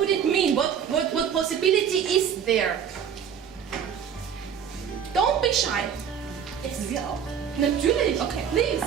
would it mean? What possibility is there? Don't be shy. Yes. Ja. Natürlich. Okay, please.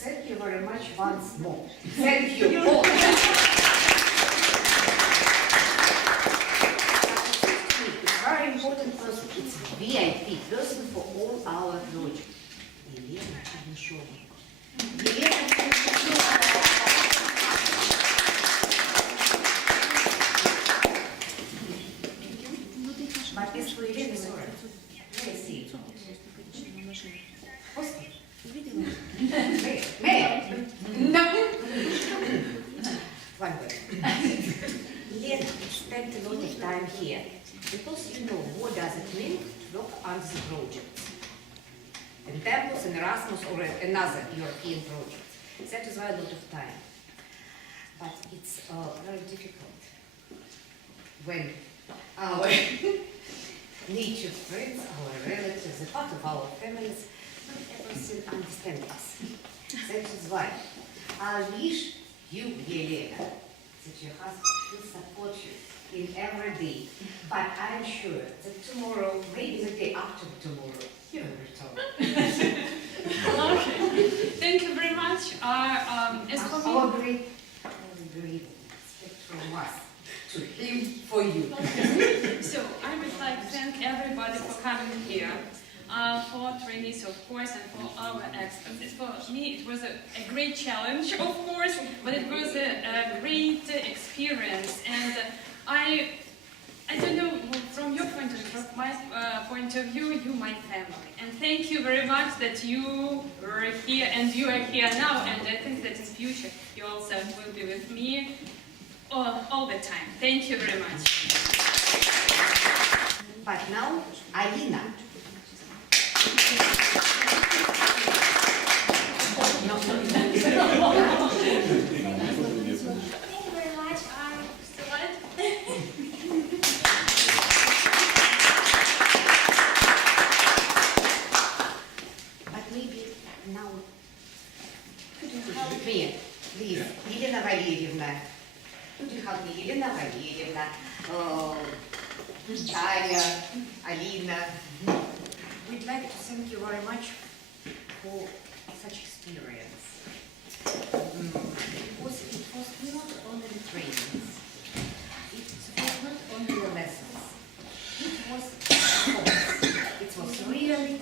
Thank you very much once more. Thank you all. It's very important person. It's VIP person for all our projects. Елена Чернышова. Елена Чернышова. But it's for Елена Сора. Let me see. No. One word. Let spend a lot of time here because you know what does it mean to work on the project. In Temples, in Erasmus, or another European project. That is why a lot of time. But it's very difficult when our nature friends, our relatives, a part of our families, not everything understand us. That is why I wish you, Yelena, that your husband will support you in every day. But I'm sure that tomorrow, maybe the day after tomorrow, you will return. Okay. Thank you very much. As for me, Our great respect from us to him for you. so I would like to thank everybody for coming here. For trainees, of course, and for our experts. For me, it was a great challenge, of course, but it was a great experience. And I don't know, from your point of view, from my point of view, you my family. And thank you very much that you were here and you are here now. And I think that in future you also will be with me all the time. Thank you very much. But now, Alina. Thank you very much. But maybe now, could you help me, please, Елена Валерьевна? Could you help me, Елена Валерьевна, Таня, Alina? We'd like to thank you very much for such experience. Because it was not only the trainings, it was not only the lessons, it was a course. It was really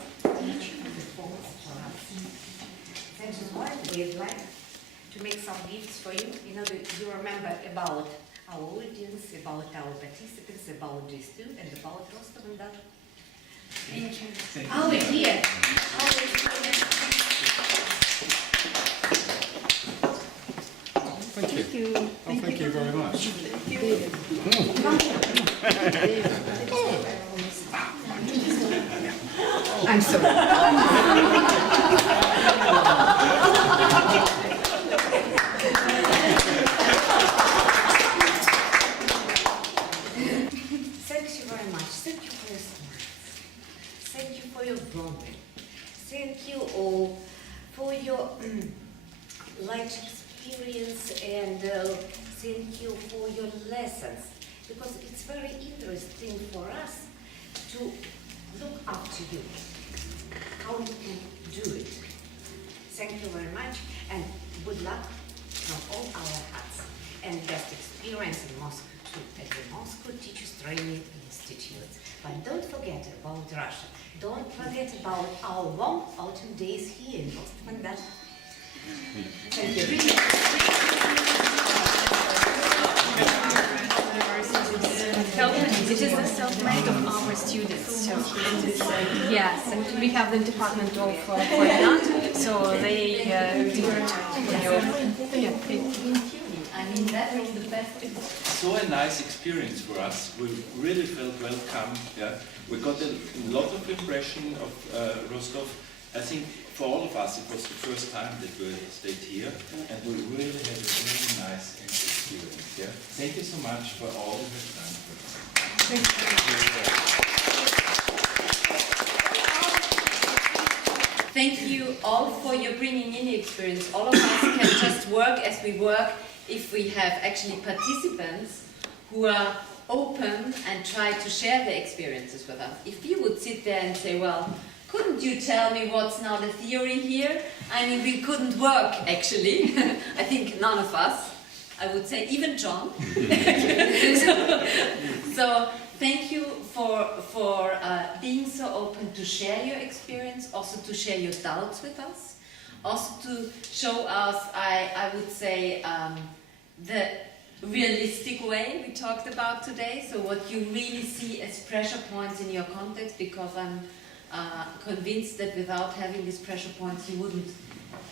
teaching the focus for us. That is why we'd like to make some gifts for you. You know, you remember about our audience, about our participants, about this too, and about Rostov and that. Our here. Thank you. Oh, thank you very much. I'm sorry. Thank you very much. Thank you for your smiles. Thank you for your warmth. Thank you all for your life experience, and thank you for your lessons, because it's very interesting for us to look up to you, how you can do it. Thank you very much, and good luck from all our hearts, and best experience in Moscow. at the Moscow Teachers Training Institute. But don't forget about Russia. Don't forget about our long autumn days here in Rostov-on-Don. Thank you. It is the self-made of our students. So yes, and we have the Department of Fine Art, so they do it. I mean, that was the best. So a nice experience for us. We really felt welcome. Yeah, we got a lot of impression of Rostov. I think for all of us, it was the first time that we stayed here, and we really had a really nice experience. Yeah, thank you so much for all you have done for us. Thank you all for your bringing in experience. All of us can just work as we work if we have actually participants who are open and try to share their experiences with us. If you would sit there and say, well, couldn't you tell me what's now the theory here? I mean, we couldn't work, actually. I think none of us. I would say even John. So thank you for being so open to share your experience, also to share your doubts with us, also to show us, I would say, the realistic way we talked about today, so what you really see as pressure points in your context, because I'm convinced that without having these pressure points you wouldn't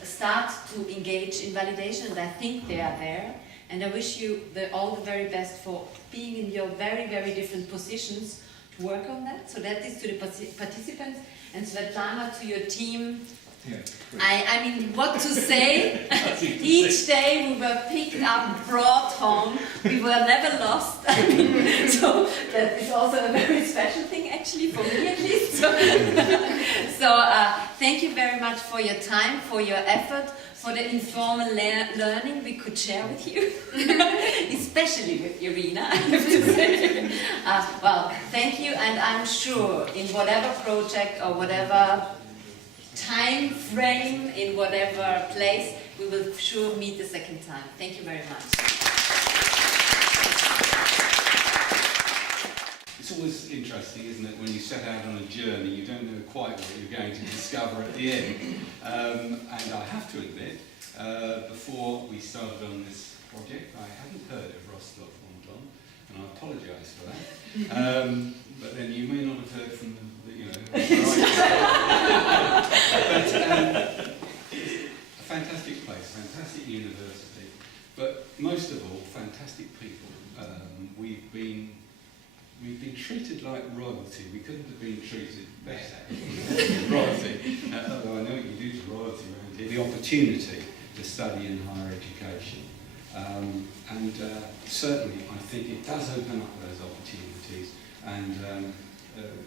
start to engage in validation, and I think they are there. And I wish you all the very best for being in your very, very different positions to work on that. So that is to the participants, and Svetlana, to your team. Yeah, I mean, what to say? Each day we were picked up, brought home. We were never lost. I mean, so that is also a very special thing, actually, for me at least. So thank you very much for your time, for your effort, for the informal learning we could share with you, especially with Irina, I have to say. Well, thank you, and I'm sure in whatever project or whatever time frame, in whatever place, we will sure meet the second time. Thank you very much. It's always interesting, isn't it, when you set out on a journey, you don't know quite what you're going to discover at the end. And I have to admit, before we started on this project, I hadn't heard of Rostov-on-Don, and I apologise for that. But then you may not have heard from the but a fantastic place, fantastic university, but most of all, fantastic people. We've been treated like royalty. We couldn't have been treated better. Royalty. Although I know what you do to royalty around here. The opportunity to study in higher education. And certainly I think it does open up those opportunities, and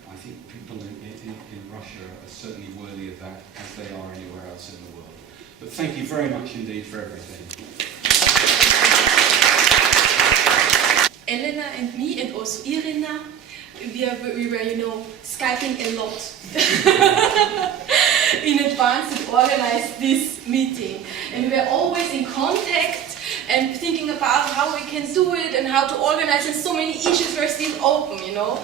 I think people in Russia are certainly worthy of that, as they are anywhere else in the world. But thank you very much indeed for everything. Elena and me, and also Irina, we were, you know, Skyping a lot in advance to organize this meeting. And we were always in contact and thinking about how we can do it and how to organize, and so many issues were still open, you know.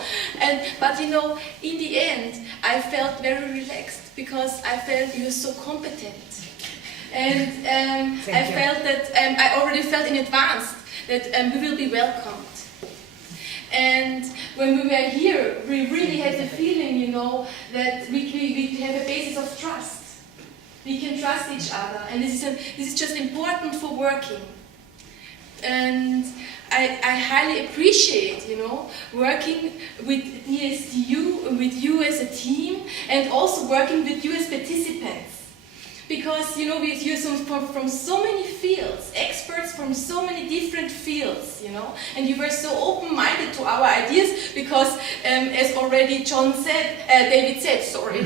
But you know, in the end, I felt very relaxed because I felt you were so competent. And I felt that, I already felt in advance that we will be welcomed. And when we were here, we really had the feeling, you know, that we have a basis of trust. We can trust each other, and this is just important for working. And I highly appreciate, you know, working with ESDU, with you as a team, and also working with you as participants. Because, you know, you're from so many fields, experts from so many different fields, you know, and you were so open-minded to our ideas because, as already David said, sorry,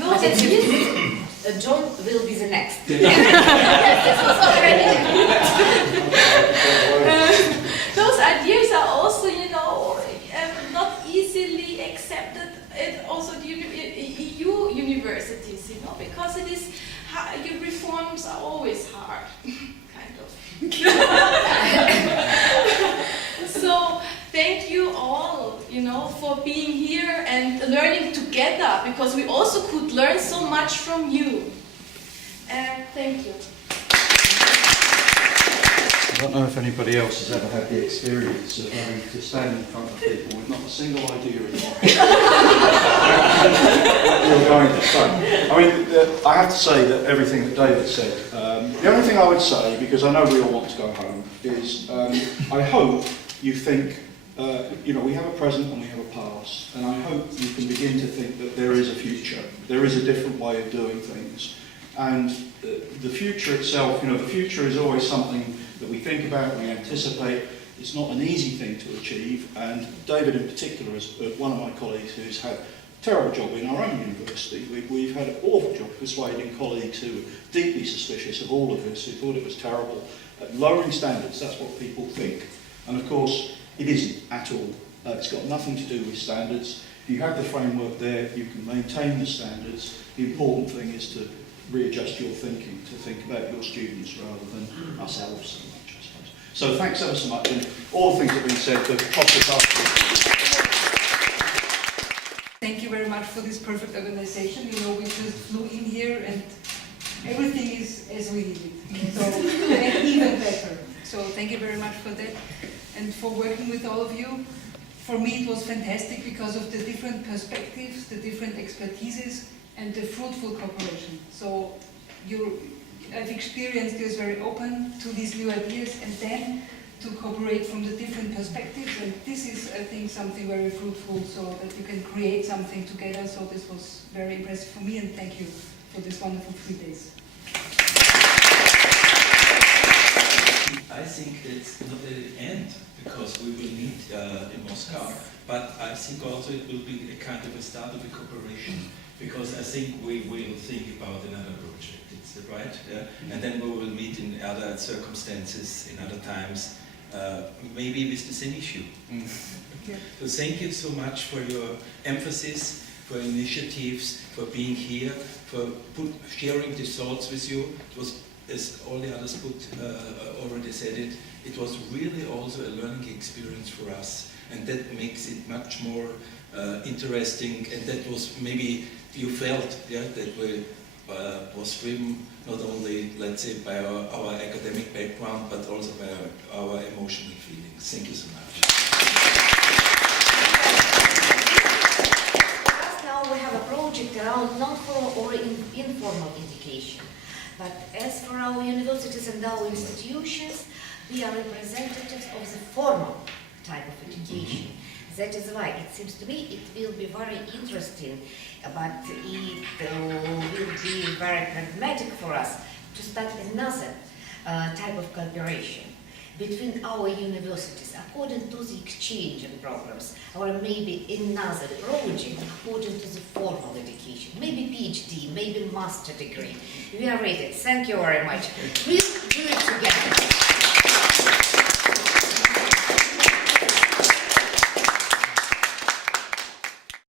those ideas... John will be the next. Yes, this was already. Those ideas are also, you know, not easily accepted at also the EU universities, you know, because it is reforms are always hard, kind of. and learning together, because we also could learn so much from you. Thank you. I don't know if anybody else has ever had the experience of having to stand in front of people with not a single idea in mind. You're going to say. I mean, I have to say that everything that David said, the only thing I would say, because I know we all want to go home, is I hope you think, we have a present and we have a past, and I hope you can begin to think that there is a future, there is a different way of doing things. And the future itself, the future is always something that we think about, we anticipate. It's not an easy thing to achieve, and David in particular is one of my colleagues who's had a terrible job in our own university. We've had an awful job persuading colleagues who were deeply suspicious of all of this, who thought it was terrible, at lowering standards. That's what people think. And of course, it isn't at all. It's got nothing to do with standards. If you have the framework there, you can maintain the standards. The important thing is to readjust your thinking, to think about your students rather than ourselves so much, I suppose. So thanks ever so much, and all the things that have been said to top this up. Thank you very much for this perfect organization. We just flew in here and everything is as we need it. So, and even better. So thank you very much for that and for working with all of you. For me it was fantastic because of the different perspectives, the different expertises, and the fruitful cooperation. So I've experienced you as very open to these new ideas and then to cooperate from the different perspectives, and this is, I think, something very fruitful, so that you can create something together. So this was very impressive for me, and thank you for this wonderful 3 days. I think that's not the end, because we will meet in Moscow, but I think also it will be a kind of a start of a cooperation, because I think we will think about another project, is that right? Yeah? And then we will meet in other circumstances, in other times, maybe with the same issue. Yeah. So thank you so much for your emphasis, for initiatives, for being here, for sharing these thoughts with you. It was, as all the others already said it was really also a learning experience for us, and that makes it much more interesting, and that was maybe you felt, that we was driven not only, let's say, by our academic background, but also by our emotional feelings. Thank you so much. Now we have a project around non-formal or informal education. But as for our universities and our institutions, we are representatives of the formal type of education. That is why it seems to me it will be very interesting, but it will be very pragmatic for us to start another type of cooperation between our universities according to the exchange programs, or maybe another project according to the formal education, maybe PhD, maybe master degree. We are ready. Thank you very much.